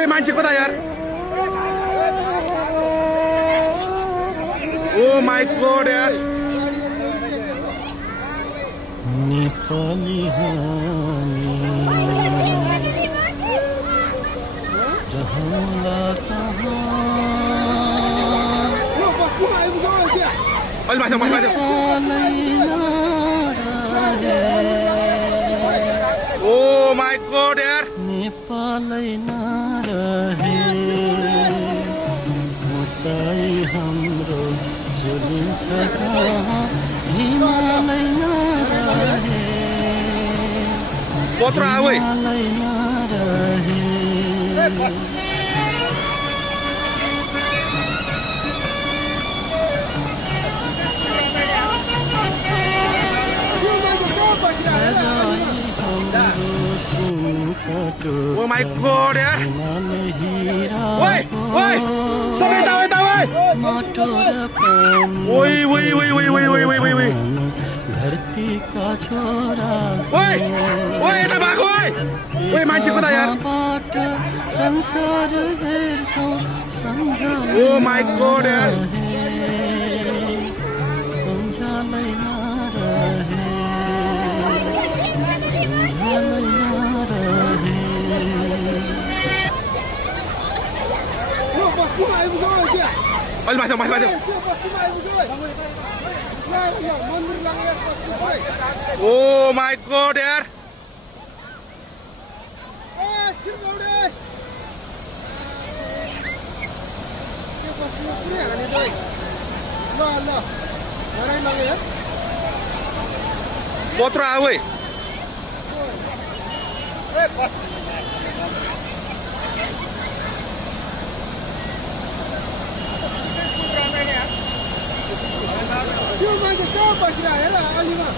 ओए मान्छे कता यार ओ माय गॉड यार नेपाली हामी रहौँला कहाँ अलि माथि ओ माय गॉड यार नेपालै नरहे उचाइ हाम्रो जुलिन्छ कहाँ हिमालै नरहे पत्र आऊ है हिमालै नरहे ओ माय गॉड यार ओए ओए सब यता हो ओए ओए ओए ओए ओए ओए ओए ओए ओए धरतीका छोरा ओए ओए यता भागो ओए ओए मान्छे कता यार संसार हेर्छौँ ओ माय गॉड यार सम्झालै नरहे अलि माथि ओ माय गॉड यार पत्र आऊ है त्यो मान्छे कहाँ बसिरहेको हेर अलिमा